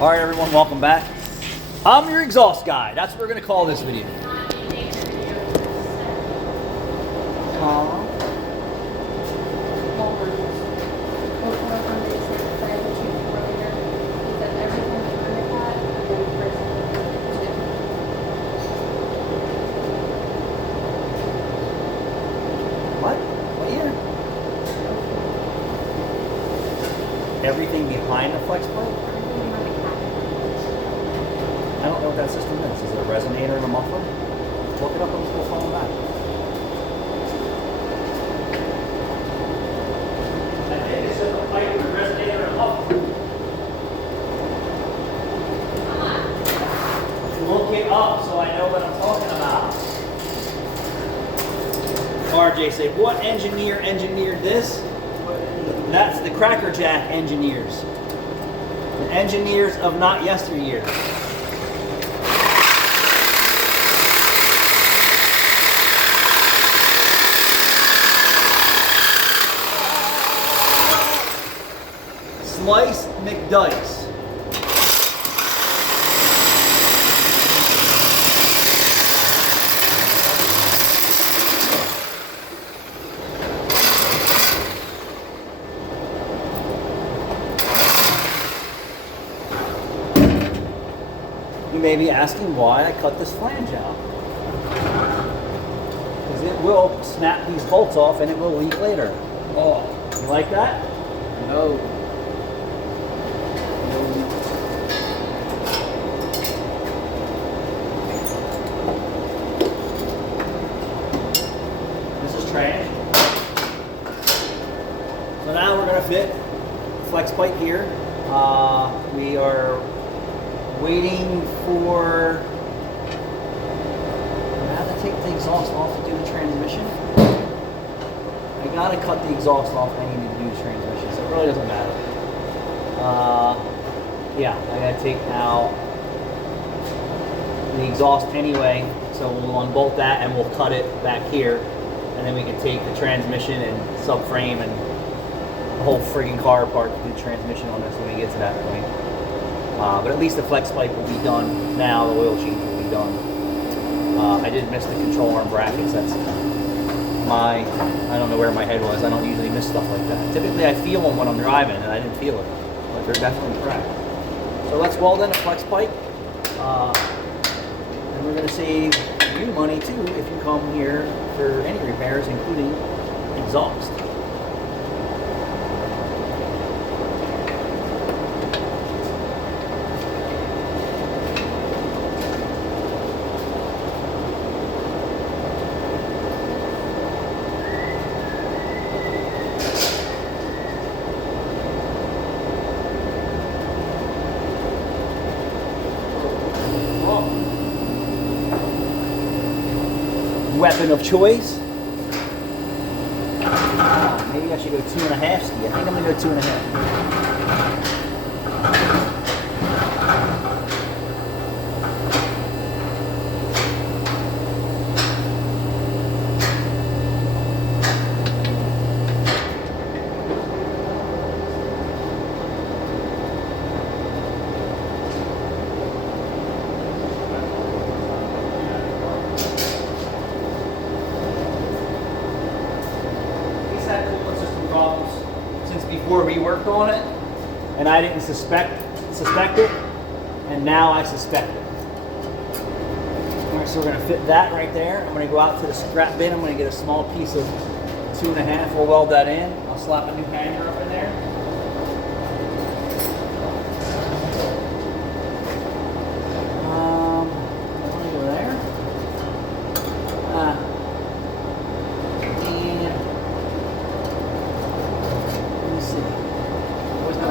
All right, everyone, welcome back. I'm your exhaust guy. That's what we're going to call this video. What? What year? Everything behind the flex plate? I don't know what that system is. Is it a resonator and a muffler? Look it up and we'll follow back. I think it's just a pipe with a resonator and a muffler. Look it up so I know what I'm talking about. RJ say, what engineer engineered this? That's the Cracker Jack engineers. The engineers of not yesteryear. Slice McDice. You may be asking why I cut this flange out. Because it will snap these bolts off and it will leak later. Oh, you like that? No. This is trash. So now we're going to fit flex pipe here. We are waiting for. I have to take the exhaust off to do the transmission. I gotta cut the exhaust off and I need to do the transmission, so it really doesn't matter. Yeah, I gotta take out the exhaust anyway, so we'll unbolt that and we'll cut it back here, and then we can take the transmission and subframe and the whole friggin' car apart to do the transmission on this when we get to that point. But at least the flex pipe will be done now, the oil change will be done. I did miss the control arm brackets. That's I don't know where my head was. I don't usually miss stuff like that. Typically I feel them when I'm driving and I didn't feel it. But they're definitely cracked. So let's weld in a flex pipe. And we're going to save you money too if you come here for any repairs, including exhaust. Weapon of choice. Maybe I should go 2.5 ski. I think I'm gonna go 2.5. Before we worked on it, and I didn't suspect it, and now I suspect it. All right, so we're gonna fit that right there. I'm gonna go out to the scrap bin. I'm gonna get a small piece of 2.5. We'll weld that in. I'll slap a new hanger up in there. I wanna go there.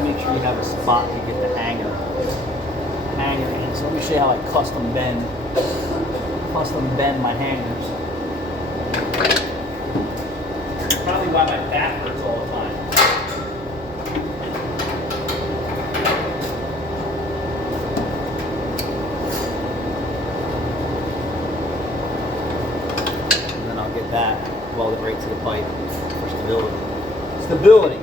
Make sure you have a spot to get the hanger in. So let me show you how I custom bend my hangers. Probably why my back hurts all the time. And then I'll get that, weld it right to the pipe for stability. Stability.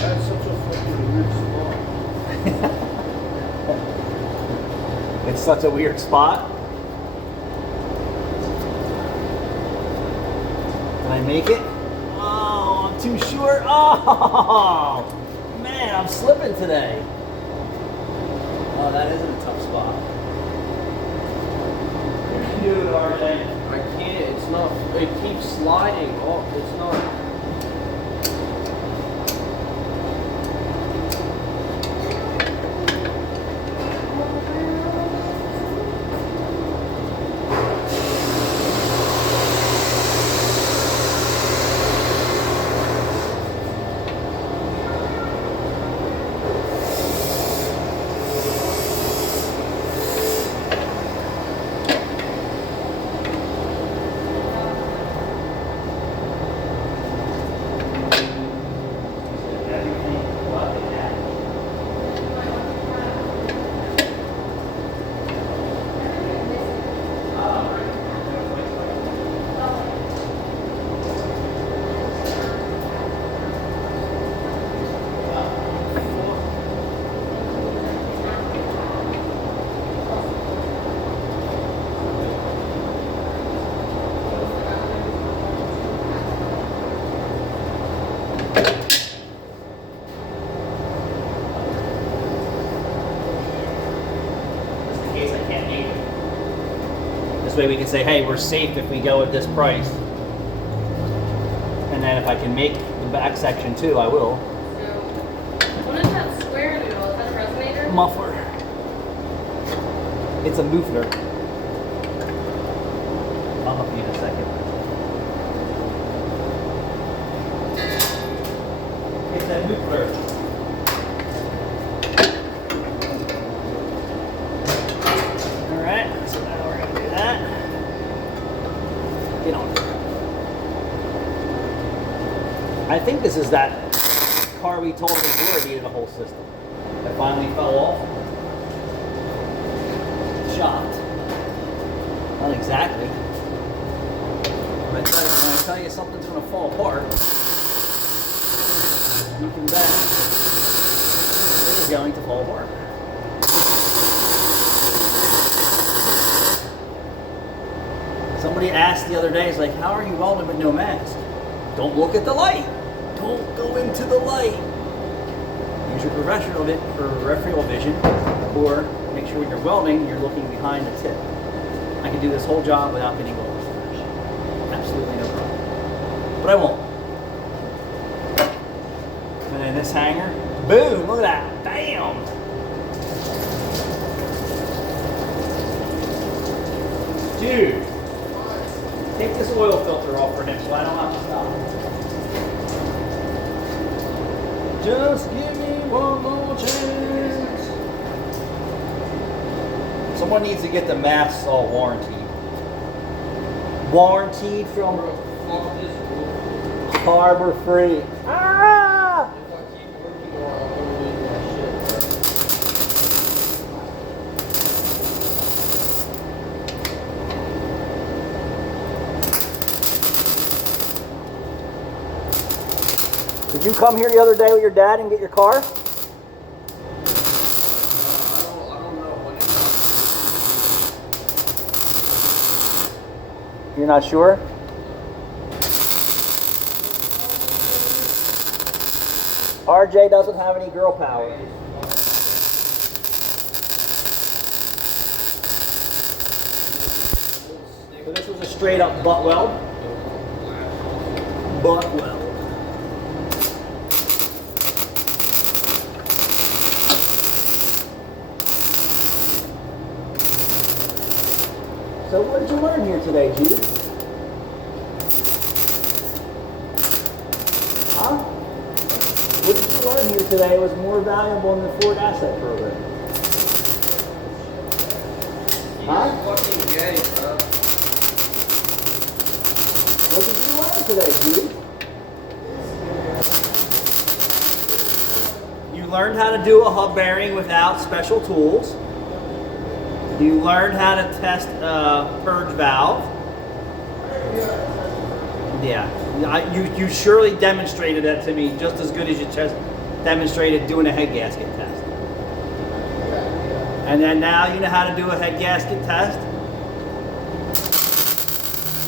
That's such a fucking weird spot. It's such a weird spot. Can I make it? Oh, I'm too short. Oh, man, I'm slipping today. Oh, that isn't a tough spot. You can do it, RJ. I can't. It's not. It keeps sliding. Oh, it's not. This way we can say, hey, we're safe if we go at this price. And then if I can make the back section too, I will. So, what is that square in the middle? Is that a resonator? Muffler. It's a muffler. I'll help you in a second. It's a muffler. Alright, so now we're going to do that. Get on. I think this is that car we told before needed a whole system. That finally fell off. Shocked. Not exactly. When I tell you something's going to fall apart, you can bet it is going to fall apart. Somebody asked the other day, it's like, how are you welding with no mask? Don't look at the light. Don't go into the light. Use your peripheral vision, or make sure when you're welding, you're looking behind the tip. I can do this whole job without getting welders finish. Absolutely no problem. But I won't. And then this hanger, boom, look at that. Bam! Dude, take this oil filter off for him so I don't have to stop. Just give me one more chance. Someone needs to get the masks all warranted. Warranted from Harbor Freight. Ah! If I keep working on it, I'm gonna lose my shit, Did you come here the other day with your dad and get your car? I don't know what it's. You're not sure? RJ doesn't have any girl power. So this was a straight up butt weld. Butt weld. So what did you learn here today, Judith? Huh? What did you learn here today was more valuable in the Ford Asset Program? Huh? Fucking gay, bro. What did you learn today, Judith? You learned how to do a hub bearing without special tools. You learned how to test a purge valve. Yeah, you surely demonstrated that to me just as good as you demonstrated doing a head gasket test. And then now you know how to do a head gasket test.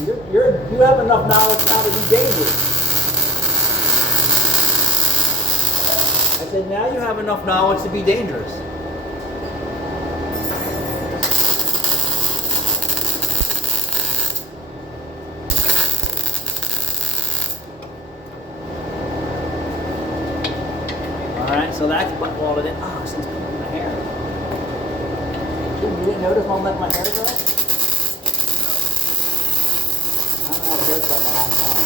You have enough knowledge now to be dangerous. I said now you have enough knowledge to be dangerous. Alright, so that's butt welded in. Oh, this thing's pulling my hair. You didn't notice when I let my hair go? I haven't had a haircut in a long time.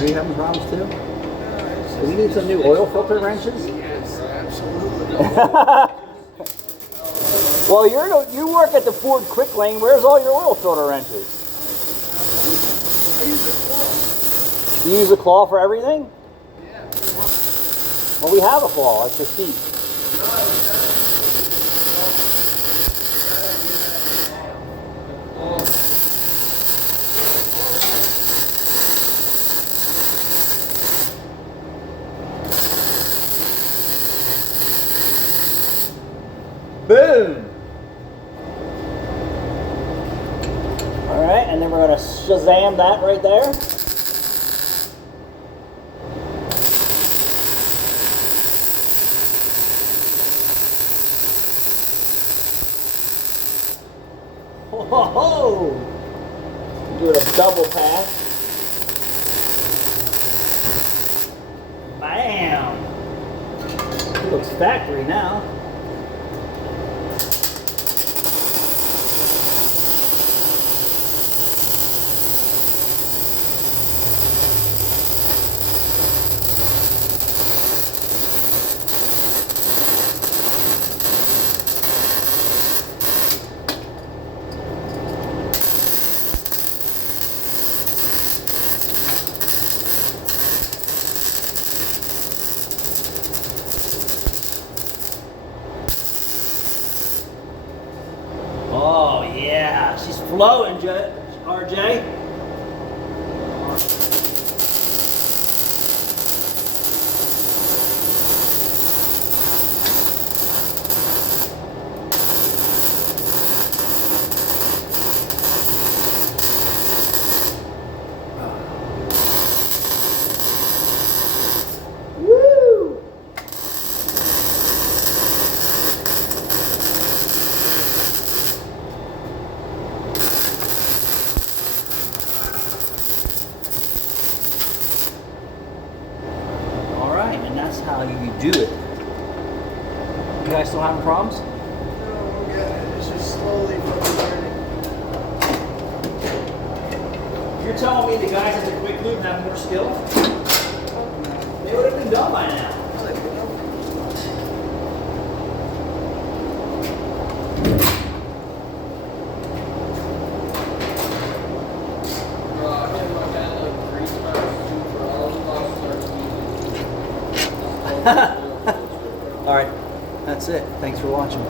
Are you having problems too? Do we need some new oil filter wrenches? Yes, absolutely. Well, you work at the Ford Quick Lane. Where's all your oil filter wrenches? I use a claw. You use a claw for everything? Yeah. Well, we have a claw. It's your feet. Boom! All right, and then we're going to Shazam that right there. Whoa! Do a double pass. Bam! Looks factory now. Oh yeah, she's flowing, RJ. Woo! And that's how you do it. You guys still having problems? No, we're good. It's just slowly fucking learning. You're telling me the guys at the Quick Lube have more skill? They would have been done by now. All right, that's it. Thanks for watching.